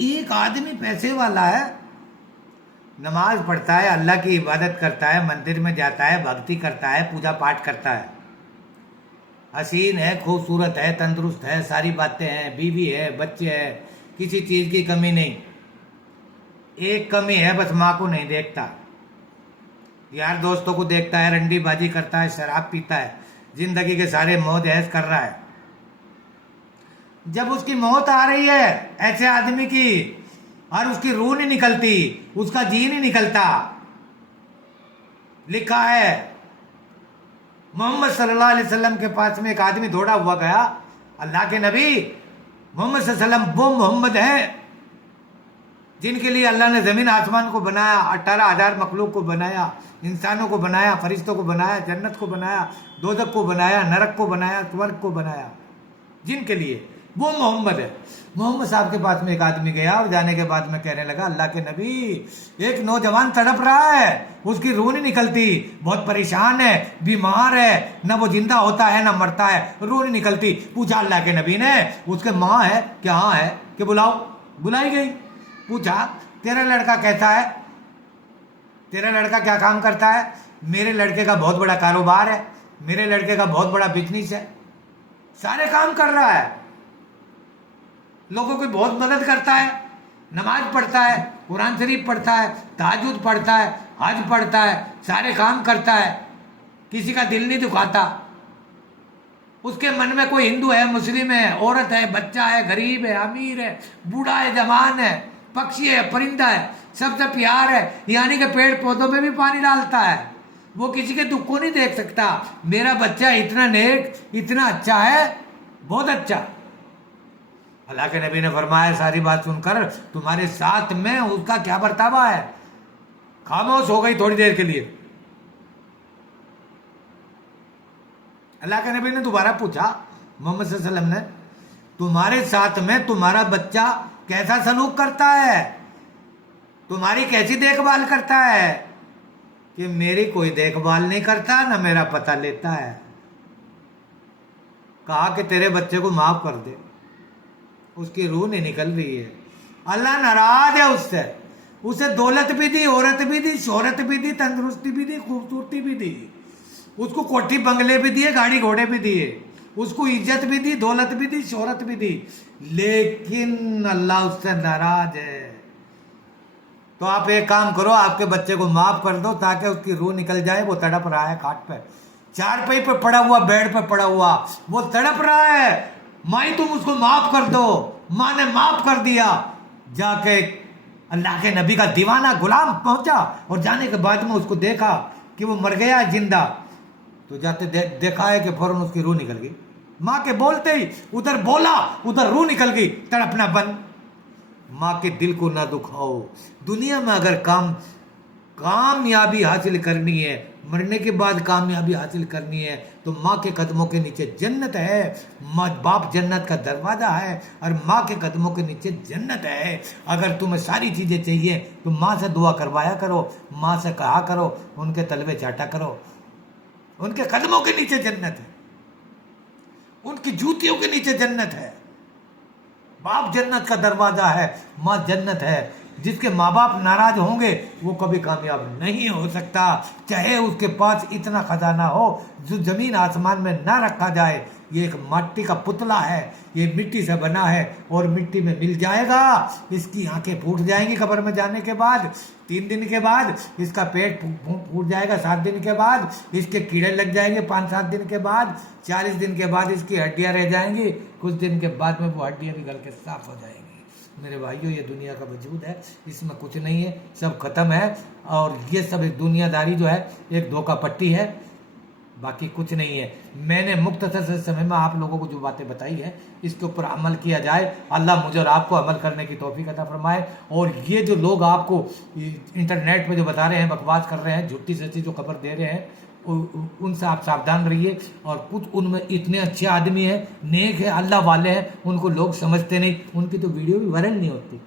एक आदमी पैसे वाला है, नमाज पढ़ता है, अल्लाह की इबादत करता है, मंदिर में जाता है, भक्ति करता है, पूजा पाठ करता है, हसीन है, खूबसूरत है, तंदुरुस्त है, सारी बातें हैं, बीवी है, बच्चे हैं, किसी चीज़ की कमी नहीं। एक कमी है, बस माँ को नहीं देखता, यार दोस्तों को देखता है, रंडी बाजी करता है, शराब पीता है, जिंदगी के सारे मौज ऐश कर रहा है। जब उसकी मौत आ रही है ऐसे आदमी की, और उसकी रूह नहीं निकलती, उसका जी नहीं निकलता, लिखा है मोहम्मद सल्लल्लाहु अलैहि वसल्लम के पास में एक आदमी दौड़ा हुआ गया, अल्लाह के नबी मोहम्मद सल्लल्लाहु अलैहि वसल्लम वो मोहम्मद है जिनके लिए अल्लाह ने ज़मीन आसमान को बनाया, 18,000 मखलूक को बनाया, इंसानों को बनाया, फरिश्तों को बनाया, जन्नत को बनाया, दोजख को बनाया, नरक को बनाया, स्वर्ग को बनाया, जिनके लिए वो मोहम्मद है। मोहम्मद साहब के पास में एक आदमी गया और जाने के बाद में कहने लगा, अल्लाह के नबी एक नौजवान तड़प रहा है, उसकी रूह नहीं निकलती, बहुत परेशान है, बीमार है, ना वो जिंदा होता है ना मरता है, रूह नहीं निकलती। पूछा अल्लाह के नबी ने, उसके माँ है क्या? हाँ है। कि बुलाओ। बुलाई गई। पूछा तेरा लड़का कैसा है, तेरा लड़का क्या काम करता है? मेरे लड़के का बहुत बड़ा कारोबार है, मेरे लड़के का बहुत बड़ा बिजनेस है, सारे काम कर रहा है, लोगों की बहुत मदद करता है, नमाज पढ़ता है, कुरान शरीफ पढ़ता है, तहज्जुद पढ़ता है, हज पढ़ता है, सारे काम करता है, किसी का दिल नहीं दुखाता। उसके मन में कोई हिंदू है, मुस्लिम है, औरत है, बच्चा है, गरीब है, अमीर है, बूढ़ा है, जवान है, पक्षी है, परिंदा है, सबसे प्यार है, यानी कि पेड़ पौधों में भी पानी डालता है, वो किसी के दुख को नहीं देख सकता। मेरा बच्चा इतना नेक, इतना अच्छा है, बहुत अच्छा। अल्लाह के नबी ने फरमाया, सारी बात सुनकर तुम्हारे साथ में उसका क्या बर्तावा है? खामोश हो गई थोड़ी देर के लिए। अल्लाह के नबी ने दोबारा पूछा, मोहम्मद सल्लल्लाहु अलैहि वसल्लम ने, तुम्हारे साथ में तुम्हारा बच्चा कैसा सलूक करता है, तुम्हारी कैसी देखभाल करता है? कि मेरी कोई देखभाल नहीं करता, ना मेरा पता लेता है। कहा कि तेरे बच्चे को माफ कर दे, उसकी रूह नहीं निकल रही है, अल्लाह नाराज है उससे। उसे दौलत भी दी, औरत भी दी, शोहरत भी दी, तंदुरुस्ती भी दी, खूबसूरती भी दी, उसको कोठी बंगले भी दिए, गाड़ी घोड़े भी दिए, उसको इज्जत भी दी, दौलत भी दी, शोहरत भी दी, लेकिन अल्लाह उससे नाराज है। तो आप एक काम करो, आपके बच्चे को माफ कर दो ताकि उसकी रूह निकल जाए। वो तड़प रहा है खाट पे, चारपाई पे पड़ा हुआ, बेड पे पड़ा हुआ, वो तड़प रहा है, माई तुम उसको माफ कर दो। माँ ने माफ कर दिया। जाके अल्लाह के नबी का दीवाना गुलाम पहुंचा और जाने के बाद में उसको देखा कि वो मर गया जिंदा, तो जाते देखा है कि फौरन उसकी रूह निकल गई। माँ के बोलते ही उधर बोला, उधर रूह निकल गई, तड़पना बंद। माँ के दिल को ना दुखाओ। दुनिया में अगर कामयाबी हासिल करनी है, मरने के बाद कामयाबी हासिल करनी है, तो माँ के कदमों के नीचे जन्नत है। माँ बाप जन्नत का दरवाज़ा है और माँ के कदमों के नीचे जन्नत है। अगर तुम्हें सारी चीज़ें चाहिए तो माँ से दुआ करवाया करो, माँ से कहा करो, उनके तलवे चाटा करो। उनके कदमों के नीचे जन्नत है, उनकी जूतियों के नीचे जन्नत है। बाप जन्नत का दरवाज़ा है, माँ जन्नत है। जिसके माँ बाप नाराज होंगे वो कभी कामयाब नहीं हो सकता, चाहे उसके पास इतना खजाना हो जो जमीन आसमान में ना रखा जाए। ये एक मिट्टी का पुतला है, ये मिट्टी से बना है और मिट्टी में मिल जाएगा। इसकी आंखें फूट जाएंगी कब्र में जाने के बाद, 3 दिन के बाद इसका पेट फूट जाएगा, 7 दिन के बाद इसके कीड़े लग जाएंगे, 5-7 दिन के बाद, 40 दिन के बाद इसकी हड्डियां रह जाएंगी, कुछ दिन के बाद में वो हड्डियां निकल के साफ हो जाएंगी। मेरे भाइयों, ये दुनिया का वजूद है, इसमें कुछ नहीं है, सब खत्म है। और ये सब एक दुनियादारी जो है एक धोखा पट्टी है, बाकी कुछ नहीं है। मैंने मुख्तसर से समय में आप लोगों को जो बातें बताई है इसके ऊपर अमल किया जाए। अल्लाह मुझे और आपको अमल करने की तौफीक अता फरमाए। और ये जो लोग आपको इंटरनेट पे जो बता रहे हैं, बकवास कर रहे हैं, झूठी सच्ची जो खबर दे रहे हैं, उनसे आप सावधान रहिए। और कुछ उनमें इतने अच्छे आदमी हैं, नेक है, अल्लाह वाले हैं, उनको लोग समझते नहीं, उनकी तो वीडियो भी वायरल नहीं होती।